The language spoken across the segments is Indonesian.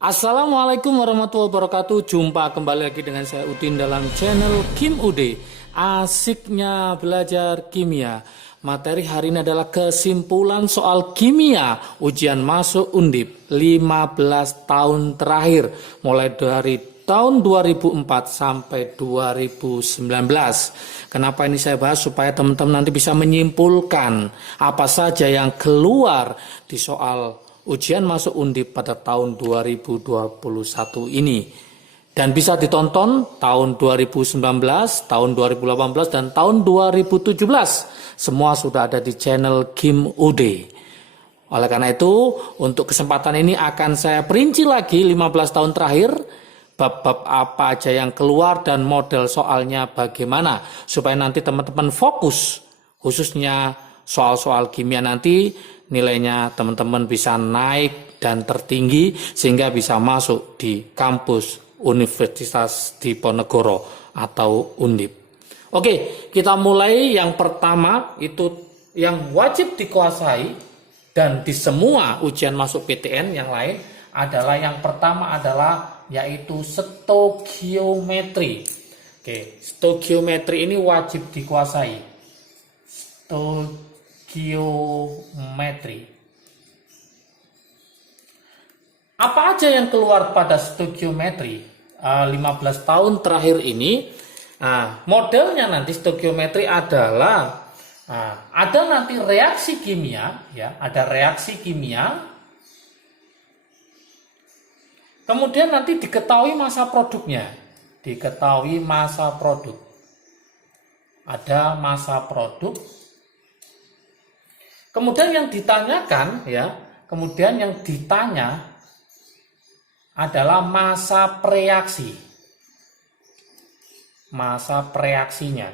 Assalamualaikum warahmatullahi wabarakatuh. Jumpa kembali lagi dengan saya Udin dalam channel Kim Ude. Asiknya belajar kimia. Materi hari ini adalah kesimpulan soal kimia ujian masuk Undip 15 tahun terakhir mulai dari tahun 2004 sampai 2019. Kenapa ini saya bahas? Supaya teman-teman nanti bisa menyimpulkan apa saja yang keluar di soal ujian masuk Undip pada tahun 2021 ini. Dan bisa ditonton tahun 2019, tahun 2018, dan tahun 2017. Semua sudah ada di channel Kim Ude. Oleh karena itu, untuk kesempatan ini akan saya perinci lagi 15 tahun terakhir, bab-bab apa aja yang keluar dan model soalnya bagaimana. Supaya nanti teman-teman fokus, khususnya soal-soal kimia nanti, nilainya teman-teman bisa naik dan tertinggi sehingga bisa masuk di kampus Universitas Diponegoro atau Undip. Oke, kita mulai. Yang pertama itu yang wajib dikuasai dan di semua ujian masuk PTN yang lain adalah yang pertama adalah yaitu stokiometri. Oke, stokiometri ini wajib dikuasai. Stokiometri. Apa aja yang keluar pada stokiometri 15 tahun terakhir ini? Modelnya nanti stokiometri adalah ada nanti reaksi kimia, ya, ada reaksi kimia. Kemudian nanti diketahui masa produknya, diketahui masa produk. Ada masa produk. Kemudian yang ditanyakan, ya, kemudian yang ditanya adalah masa preaksi. Masa preaksinya.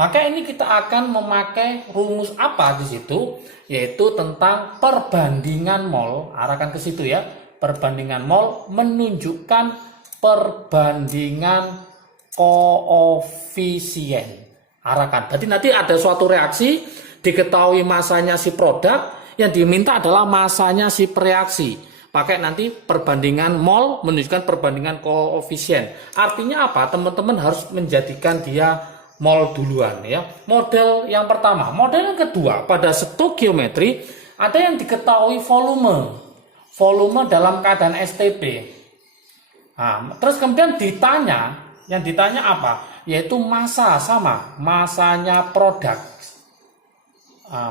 Maka ini kita akan memakai rumus apa di situ, yaitu tentang perbandingan mol. Arahkan ke situ ya. Perbandingan mol menunjukkan perbandingan koefisien. Arahkan. Berarti nanti ada suatu reaksi, diketahui masanya si produk, yang diminta adalah masanya si preaksi. Pakai nanti perbandingan mol menunjukkan perbandingan koefisien. Artinya apa? Teman-teman harus menjadikan dia mol duluan ya. Model yang pertama. Model yang kedua, pada stokiometri ada yang diketahui volume. Volume dalam keadaan STP. Terus kemudian ditanya, yang ditanya apa? Yaitu massa, sama masanya produk.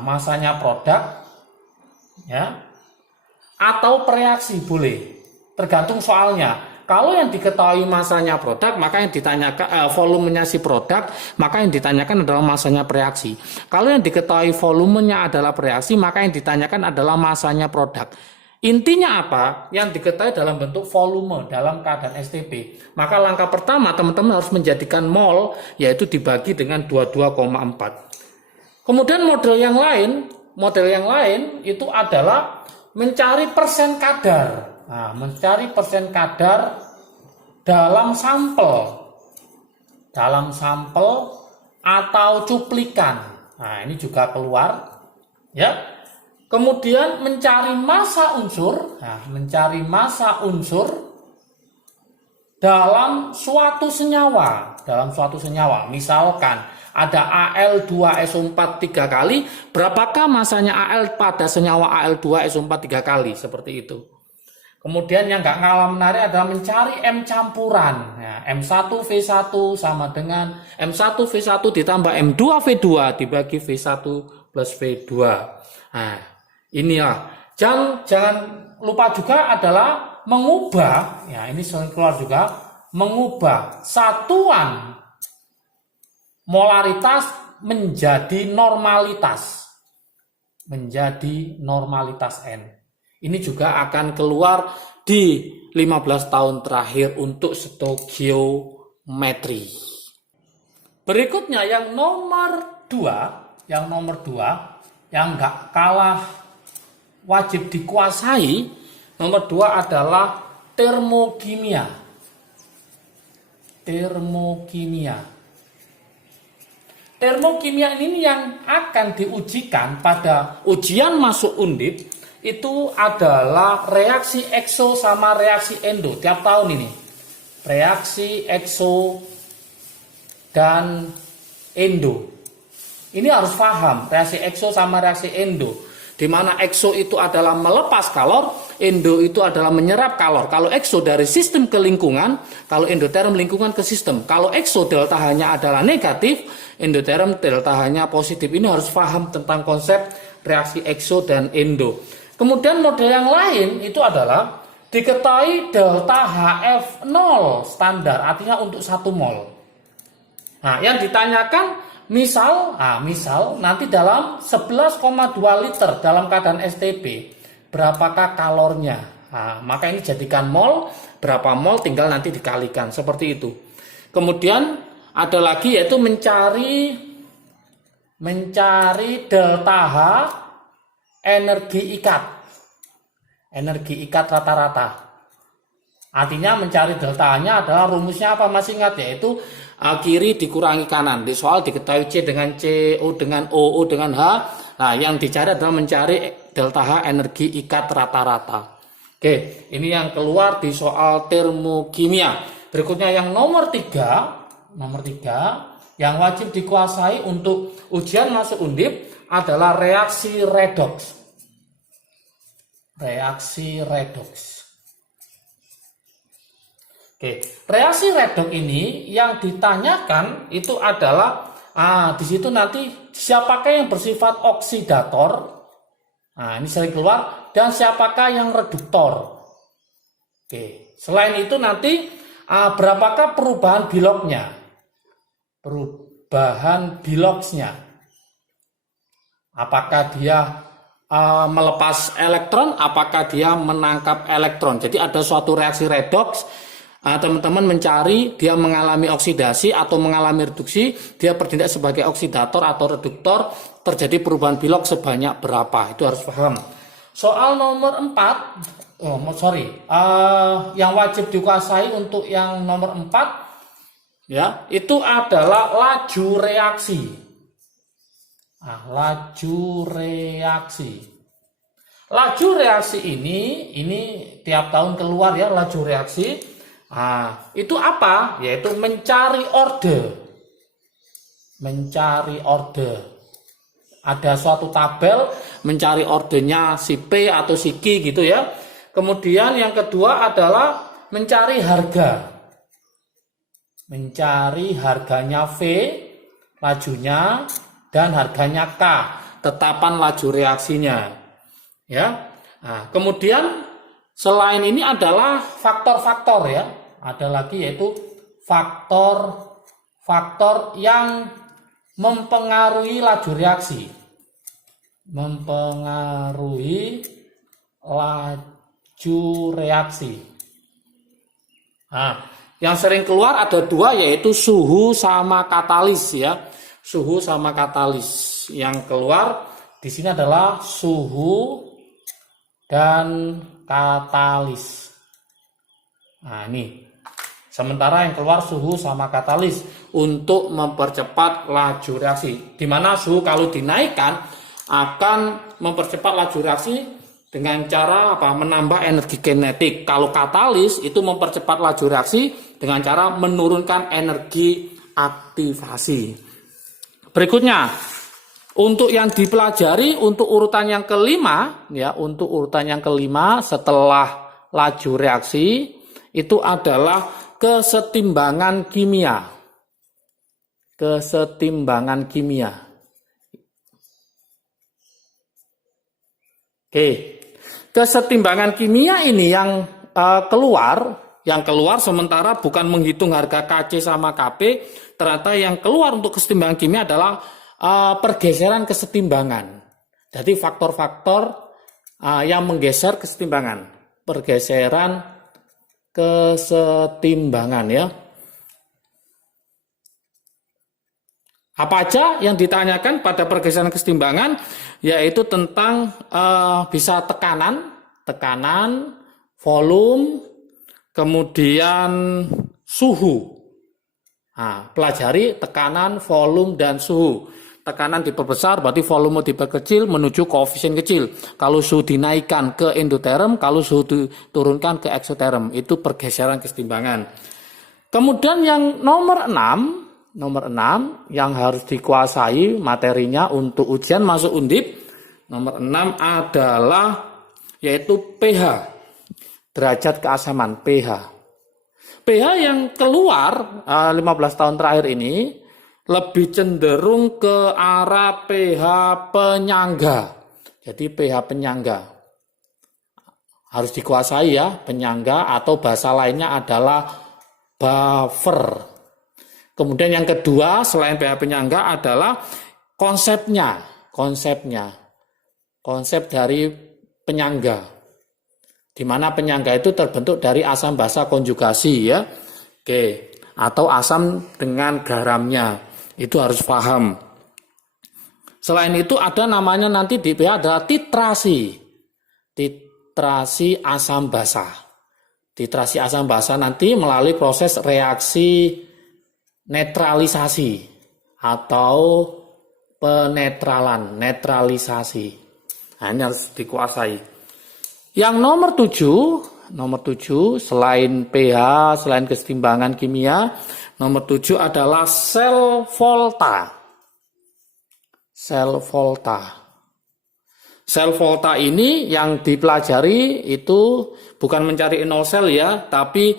Masanya produk ya, atau preaksi boleh, tergantung soalnya. Kalau yang diketahui masanya produk, maka yang ditanyakan volumenya si produk, maka yang ditanyakan adalah masanya preaksi. Kalau yang diketahui volumenya adalah preaksi, maka yang ditanyakan adalah masanya produk. Intinya apa? Yang diketahui dalam bentuk volume dalam keadaan STP. Maka langkah pertama teman-teman harus menjadikan mol, yaitu dibagi dengan 22,4. Kemudian model yang lain itu adalah mencari persen kadar. Mencari persen kadar dalam sampel atau cuplikan. Ini juga keluar ya. Kemudian mencari massa unsur, mencari massa unsur dalam suatu senyawa, misalkan ada Al2SO4 3 kali, berapakah masanya Al pada senyawa Al2SO4 3 kali, seperti itu. Kemudian yang nggak kalah menarik adalah mencari M campuran. M1V1 sama dengan M1V1 ditambah M2V2 dibagi V1 plus V2. Inilah. Jangan lupa juga adalah mengubah, ya ini sering keluar juga, mengubah satuan molaritas menjadi normalitas. N. Ini juga akan keluar di 15 tahun terakhir untuk stokiometri. Berikutnya yang nomor 2, yang nggak kalah wajib dikuasai, nomor 2 adalah termokimia. Termokimia ini yang akan diujikan pada ujian masuk Undip itu adalah reaksi ekso sama reaksi endo tiap tahun ini. Reaksi ekso dan endo. Ini harus paham, reaksi ekso sama reaksi endo. Di mana ekso itu adalah melepas kalor, endo itu adalah menyerap kalor. Kalau ekso dari sistem ke lingkungan, kalau endoterm lingkungan ke sistem. Kalau ekso delta H-nya adalah negatif, endoterm delta H-nya positif. Ini harus paham tentang konsep reaksi ekso dan endo. Kemudian model yang lain itu adalah diketahui delta HF 0 standar, artinya untuk 1 mol. Nah, yang ditanyakan misal nanti dalam 11,2 liter dalam keadaan STP, berapakah kalornya? Nah, maka ini jadikan mol, berapa mol tinggal nanti dikalikan, seperti itu. Kemudian ada lagi yaitu mencari delta H energi ikat rata-rata. Artinya mencari delta H-nya adalah rumusnya apa, masih ingat, yaitu kiri dikurangi kanan. Di soal diketahui C dengan C, O dengan O, O dengan H. Nah, yang dicari adalah mencari delta H energi ikat rata-rata. Oke, ini yang keluar di soal termokimia. Berikutnya yang nomor 3 yang wajib dikuasai untuk ujian masuk Undip adalah reaksi redoks. Reaksi redoks. Oke, reaksi redoks ini yang ditanyakan itu adalah di situ nanti siapakah yang bersifat oksidator. Nah, ini sering keluar, dan siapakah yang reduktor. Oke, selain itu nanti berapakah perubahan biloknya? Perubahan biloksnya. Apakah dia melepas elektron, apakah dia menangkap elektron. Jadi ada suatu reaksi redoks. Teman-teman mencari dia mengalami oksidasi atau mengalami reduksi, dia bertindak sebagai oksidator atau reduktor, terjadi perubahan bilok sebanyak berapa, itu harus paham. Soal nomor 4, yang wajib dikuasai untuk yang nomor 4 ya, itu adalah laju reaksi. Laju reaksi. Laju reaksi ini tiap tahun keluar ya, laju reaksi. Itu apa? Yaitu mencari orde. Mencari orde. Ada suatu tabel mencari ordenya si P atau si Q gitu ya. Kemudian yang kedua adalah mencari harga. Mencari harganya V, lajunya, dan harganya K, tetapan laju reaksinya. Ya. Kemudian selain ini adalah faktor-faktor ya. Ada lagi yaitu faktor yang mempengaruhi laju reaksi. Mempengaruhi laju reaksi. Yang sering keluar ada 2 yaitu suhu sama katalis ya. Suhu sama katalis. Yang keluar di sini adalah suhu dan katalis. Ini. Sementara yang keluar suhu sama katalis untuk mempercepat laju reaksi. Di mana suhu kalau dinaikkan akan mempercepat laju reaksi dengan cara menambah energi kinetik. Kalau katalis itu mempercepat laju reaksi dengan cara menurunkan energi aktivasi. Berikutnya, untuk yang dipelajari untuk urutan yang kelima ya, untuk urutan yang kelima setelah laju reaksi itu adalah kesetimbangan kimia. Kesetimbangan kimia. Oke. Kesetimbangan kimia ini yang keluar sementara bukan menghitung harga KC sama KP, ternyata yang keluar untuk kesetimbangan kimia adalah pergeseran kesetimbangan. Jadi faktor-faktor yang menggeser kesetimbangan. Pergeseran kesetimbangan ya. Apa aja yang ditanyakan pada pergeseran kesetimbangan, yaitu tentang bisa tekanan, volume, kemudian suhu. Pelajari tekanan, volume, dan suhu. tekanan diperbesar berarti volume diperkecil menuju koefisien kecil. Kalau suhu dinaikkan ke endoterm, kalau suhu diturunkan ke eksoterm, itu pergeseran kesetimbangan. Kemudian yang nomor 6 yang harus dikuasai materinya untuk ujian masuk Undip, nomor 6 adalah yaitu pH, derajat keasaman pH. pH yang keluar 15 tahun terakhir ini lebih cenderung ke arah pH penyangga. Jadi pH penyangga harus dikuasai ya, penyangga atau bahasa lainnya adalah buffer. Kemudian yang kedua selain pH penyangga adalah konsep dari penyangga, di mana penyangga itu terbentuk dari asam basa konjugasi ya, oke, atau asam dengan garamnya, itu harus paham. Selain itu ada namanya nanti di pH adalah titrasi asam basa. Titrasi asam basa nanti melalui proses reaksi netralisasi atau netralisasi. Nah, ini harus dikuasai. Yang nomor 7 selain pH, selain kesetimbangan kimia, nomor 7 adalah sel volta. Sel volta ini yang dipelajari itu bukan mencari nol sel ya, tapi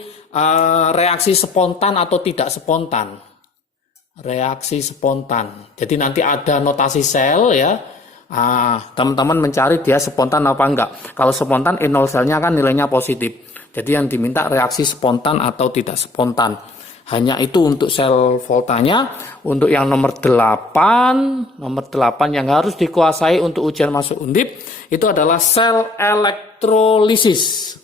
reaksi spontan atau tidak spontan. Reaksi spontan. Jadi nanti ada notasi sel ya. Teman-teman mencari dia spontan apa enggak. Kalau spontan nol selnya kan nilainya positif. Jadi yang diminta reaksi spontan atau tidak spontan. Hanya itu untuk sel voltanya. Untuk yang nomor 8 yang harus dikuasai untuk ujian masuk Undip itu adalah sel elektrolisis.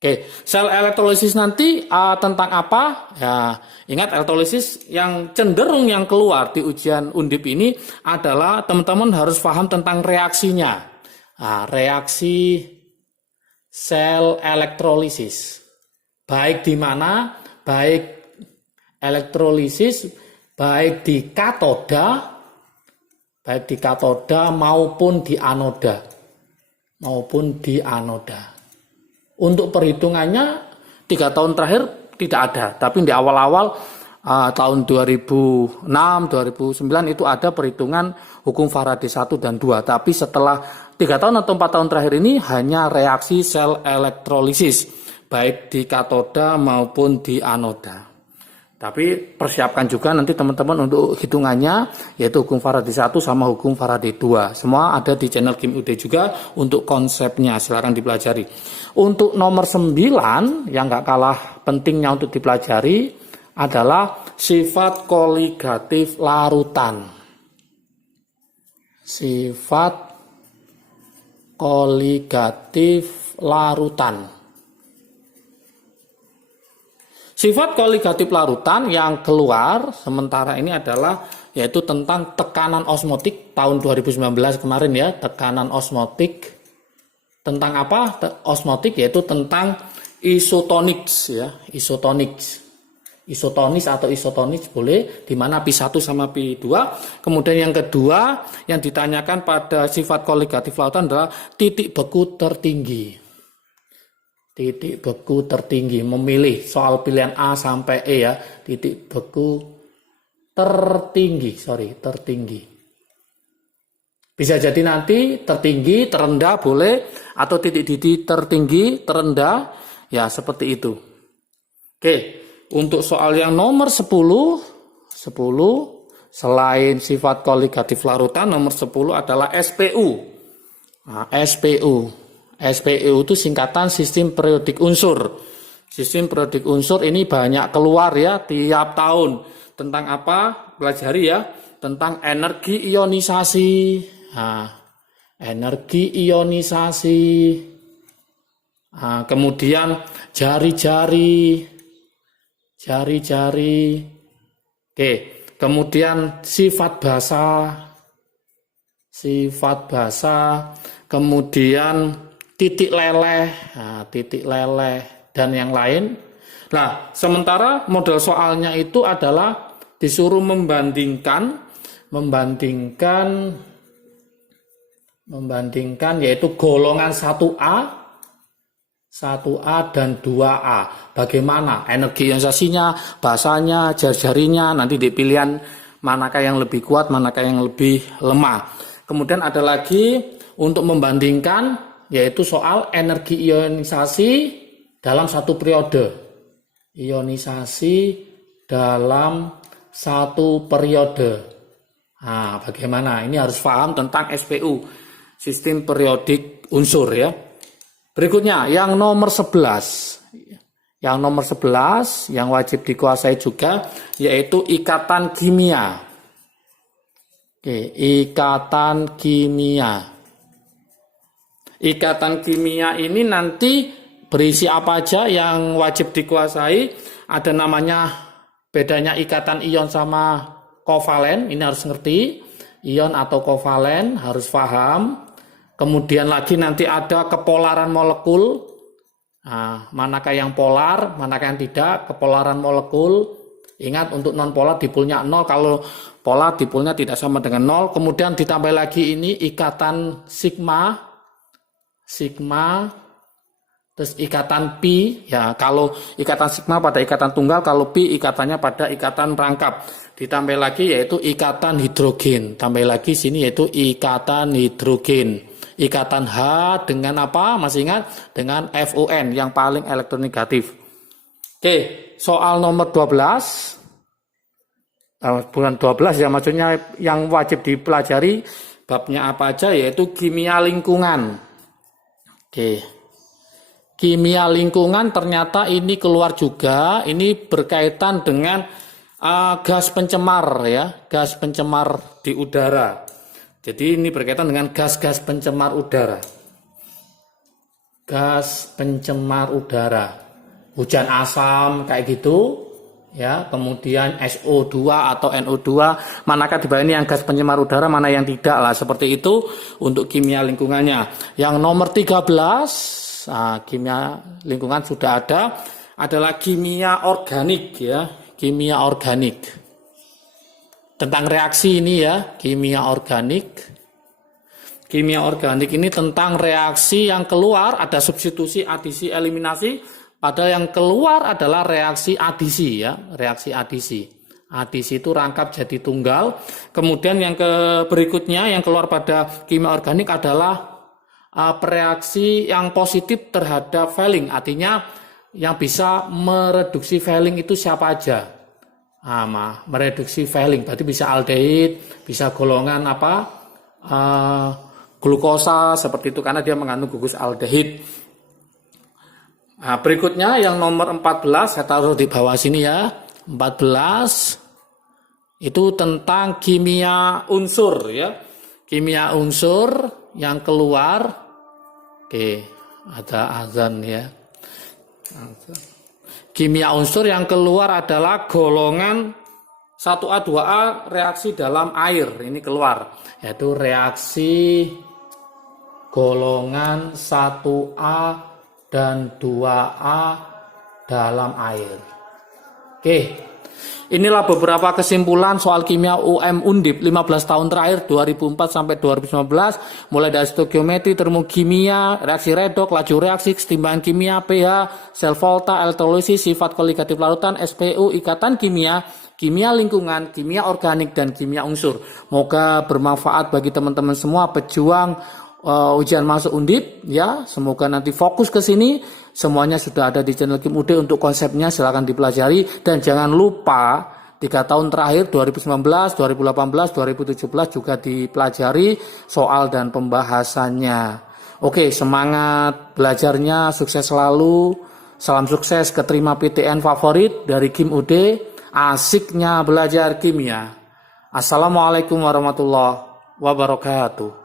Oke, sel elektrolisis nanti tentang apa? Ya, ingat elektrolisis yang cenderung yang keluar di ujian Undip ini adalah teman-teman harus paham tentang reaksinya. Reaksi sel elektrolisis. Baik di mana? Baik elektrolisis baik di katoda maupun di anoda. Untuk perhitungannya 3 tahun terakhir tidak ada, tapi di awal-awal tahun 2006, 2009 itu ada perhitungan hukum Faraday 1 dan 2. Tapi setelah 3 tahun atau 4 tahun terakhir ini hanya reaksi sel elektrolisis, baik di katoda maupun di anoda. Tapi persiapkan juga nanti teman-teman untuk hitungannya, yaitu hukum Faraday 1 sama hukum Faraday 2. Semua ada di channel Kim UD juga untuk konsepnya, silakan dipelajari. Untuk nomor 9 yang gak kalah pentingnya untuk dipelajari adalah sifat koligatif larutan. Sifat koligatif larutan. Sifat koligatif larutan yang keluar sementara ini adalah yaitu tentang tekanan osmotik tahun 2019 kemarin ya, tekanan osmotik. Tentang apa? Osmotik yaitu tentang isotonics ya, isotonics atau isotonics boleh, di mana P1 sama P2. Kemudian yang kedua yang ditanyakan pada sifat koligatif larutan adalah titik beku tertinggi. Titik beku tertinggi, memilih soal pilihan A sampai E ya, titik beku tertinggi. Bisa jadi nanti tertinggi, terendah boleh, atau titik tertinggi, terendah, ya seperti itu. Oke, untuk soal yang nomor 10 selain sifat koligatif larutan, nomor 10 adalah SPU. SPU itu singkatan sistem periodik unsur. Sistem periodik unsur ini banyak keluar ya tiap tahun. Tentang apa? Pelajari ya. Tentang energi ionisasi. Energi ionisasi. Kemudian jari-jari. Oke. Kemudian sifat basa. Kemudian titik leleh dan yang lain. Nah, sementara model soalnya itu adalah disuruh membandingkan yaitu golongan 1A dan 2A. Bagaimana energi ionisasinya, bahasanya, jari-jarinya, nanti di pilihan manakah yang lebih kuat, manakah yang lebih lemah. Kemudian ada lagi untuk membandingkan yaitu soal energi ionisasi dalam satu periode. Ionisasi dalam satu periode. Nah, bagaimana? Ini harus paham tentang SPU, sistem periodik unsur ya. Berikutnya yang nomor 11. Yang nomor 11 yang wajib dikuasai juga yaitu ikatan kimia. Oke, ikatan kimia. Ikatan kimia ini nanti berisi apa aja yang wajib dikuasai? Ada namanya bedanya ikatan ion sama kovalen, ini harus ngerti. Ion atau kovalen harus paham. Kemudian lagi nanti ada kepolaran molekul. Nah, manakah yang polar, manakah yang tidak, kepolaran molekul. Ingat untuk non polar dipolnya 0, kalau polar dipolnya tidak sama dengan 0. Kemudian ditambah lagi ini ikatan sigma, terus ikatan pi, ya kalau ikatan sigma pada ikatan tunggal, kalau pi ikatannya pada ikatan rangkap. Ditambah lagi yaitu ikatan hidrogen, tambah lagi sini yaitu ikatan hidrogen. Ikatan H dengan apa? Masih ingat? Dengan FUN yang paling elektronegatif. Oke, soal nomor 12. Bulan 12 ya, maksudnya yang wajib dipelajari babnya apa aja, yaitu kimia lingkungan. Oke. Kimia lingkungan ternyata ini keluar juga, ini berkaitan dengan gas pencemar ya, gas pencemar di udara. Jadi ini berkaitan dengan gas-gas pencemar udara. Gas pencemar udara. Hujan asam kayak gitu ya, kemudian SO2 atau NO2, manakah di bawah ini yang gas pencemar udara, mana yang tidak lah, seperti itu untuk kimia lingkungannya. Yang nomor 13, kimia lingkungan sudah ada, adalah kimia organik ya, kimia organik. Tentang reaksi ini ya, kimia organik. Kimia organik ini tentang reaksi yang keluar, ada substitusi, adisi, eliminasi. Padahal yang keluar adalah reaksi adisi ya, reaksi adisi. Adisi itu rangkap jadi tunggal. Kemudian yang berikutnya yang keluar pada kimia organik adalah reaksi yang positif terhadap Fehling. Artinya yang bisa mereduksi Fehling itu siapa aja? Mereduksi Fehling berarti bisa aldehid, bisa golongan glukosa seperti itu karena dia mengandung gugus aldehid. Berikutnya yang nomor 14, saya taruh di bawah sini ya. 14 itu tentang kimia unsur ya. Kimia unsur yang keluar. Oke, ada azan ya. Kimia unsur yang keluar adalah golongan 1A 2A reaksi dalam air. Ini keluar yaitu reaksi golongan 1A dan 2A dalam air. Oke. Inilah beberapa kesimpulan soal kimia UM Undip 15 tahun terakhir 2004 sampai 2019, mulai dari stoikiometri, termokimia, reaksi redoks, laju reaksi, kesetimbangan kimia, pH, sel volta, elektrolisis, sifat koligatif larutan, SPU, ikatan kimia, kimia lingkungan, kimia organik, dan kimia unsur. Moga bermanfaat bagi teman-teman semua pejuang ujian masuk Undip ya. Semoga nanti fokus ke sini. Semuanya sudah ada di channel Kim Ude untuk konsepnya, silakan dipelajari dan jangan lupa 3 tahun terakhir 2019, 2018, 2017 juga dipelajari soal dan pembahasannya. Oke, semangat belajarnya, sukses selalu. Salam sukses, keterima PTN favorit dari Kim Ude. Asiknya belajar kimia. Assalamualaikum warahmatullahi wabarakatuh.